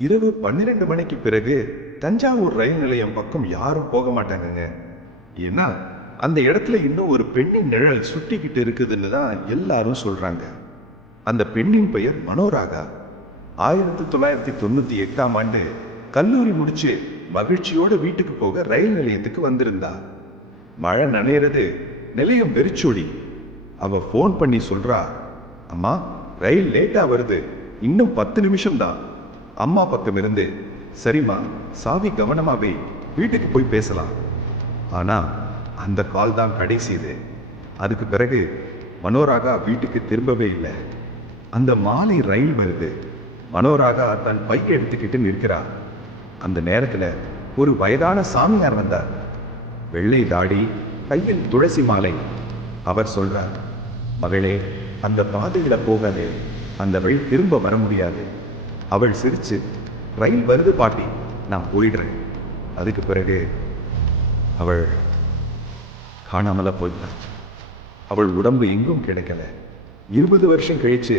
இரவு 12 மணிக்கு பிறகு தஞ்சாவூர் ரயில் நிலையம் பக்கம் யாரும் போக மாட்டாங்கங்க. ஏன்னா அந்த இடத்துல இன்னும் ஒரு பெண்ணின் நிழல் சுட்டிக்கிட்டு இருக்குதுன்னு தான் எல்லாரும் சொல்றாங்க. அந்த பெண்ணின் பெயர் மனோராகா. 1998ஆம் ஆண்டு கல்லூரி முடிச்சு மகிழ்ச்சியோட வீட்டுக்கு போக ரயில் நிலையத்துக்கு வந்திருந்தா. மழை நனையிறது, நிலையம் வெறிச்சோடி. அவ ஃபோன் பண்ணி சொல்றா, அம்மா ரயில் லேட்டா வருது, இன்னும் 10 நிமிஷம் தான். அம்மா பக்கம் இருந்து, சரிம்மா சாவி கவனமாவே, வீட்டுக்கு போய் பேசலாம். ஆனா அந்த கால் தான் கடைசிது. அதுக்கு பிறகு மனோராகா வீட்டுக்கு திரும்பவே இல்லை. அந்த மாலை ரயில் வருது. மனோராகா தன் பைக் எடுத்துக்கிட்டு நிற்கிறா. அந்த நேரத்துல ஒரு வயதான சாமியார் வந்தார். வெள்ளை தாடி, கையில் துளசி மாலை. அவர் சொல்றார், மகளே, அந்த பாதையில போகாதே, அந்த வழி திரும்ப வர முடியாது. அவள் சிரிச்சு, ரயில் வருது பாட்டி, நான் போயிடுறேன். அதுக்கு பிறகு அவள் காணாமல போயிட்டாள். அவள் உடம்பு எங்கும் கிடைக்கல. 20 வருஷம் கழிச்சு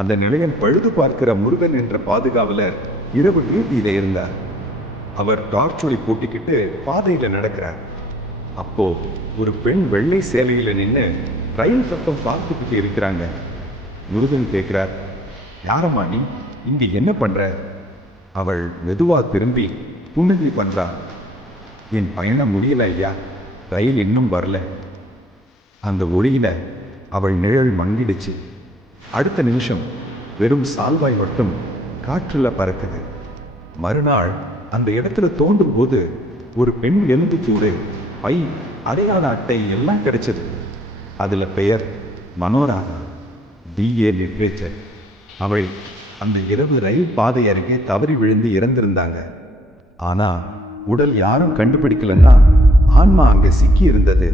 அந்த நிலையம் பழுது பார்க்கிற முருகன் என்ற பாதுகாவலர் இரவு டியூட்டியில இருந்தார். அவர் டார்ச் ஒளி போட்டிக்கிட்டு பாதையில நடக்கிறார். அப்போ ஒரு பெண் வெள்ளை சேலையில நின்று ரயில் பக்கம் பார்த்துக்கிட்டு இருக்கிறாங்க. முருகன் கேட்கிறார், யாரம்மா நீ, இங்க என்ன பண்ற? அவள் மெதுவா திரும்பி புன்னகை பண்றா. என் பயணம் முடியல ஐயா, ரயில் இன்னும் வரல. அந்த ஒளியில அவள் நிழல் மங்கிடுச்சு. அடுத்த நிமிஷம் வெறும் சால்வாய் மட்டும் காற்றுல பறக்குது. மறுநாள் அந்த இடத்துல தோண்டும் போது ஒரு பெண் எலும்பு கூடு, பை, அடையாள அட்டை எல்லாம் கிடைச்சது. அதுல பெயர் மனோராகா, BA லிட்ரேச்சர். அவள் அந்த இரவு ரயில் பாதை அருகே தவறி விழுந்து இறந்திருந்தாங்க. ஆனா உடல் யாரும் கண்டுபிடிக்கலன்னா ஆன்மா அங்க சிக்கி இருந்தது.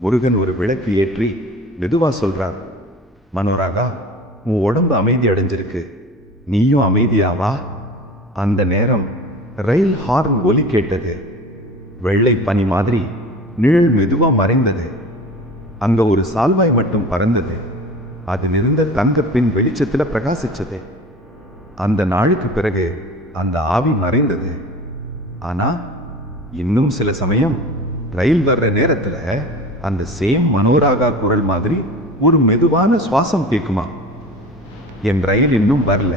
முருகன் ஒரு விளக்கு ஏற்றி மெதுவா சொல்றார், மனோராகா, உன் உடம்பு அமைதி அடைஞ்சிருக்கு, நீயும் அமைதியாவா. அந்த நேரம் ரயில் ஹார்ன் ஒலி கேட்டது. வெள்ளை பனி மாதிரி நிழல் மெதுவா மறைந்தது. அங்க ஒரு சால்வாய் மட்டும் பறந்தது. அது நிறைந்த தங்கப்பின் வெளிச்சத்துல பிரகாசிச்சது. அந்த நாளுக்கு பிறகு அந்த ஆவி மறைந்தது. ஆனா இன்னும் சில சமயம் ரயில் வர்ற நேரத்துல அந்த சேம் மனோராகா குரல் மாதிரி ஒரு மெதுவான சுவாசம் கேட்குமா, என் ரயில் இன்னும் வரல.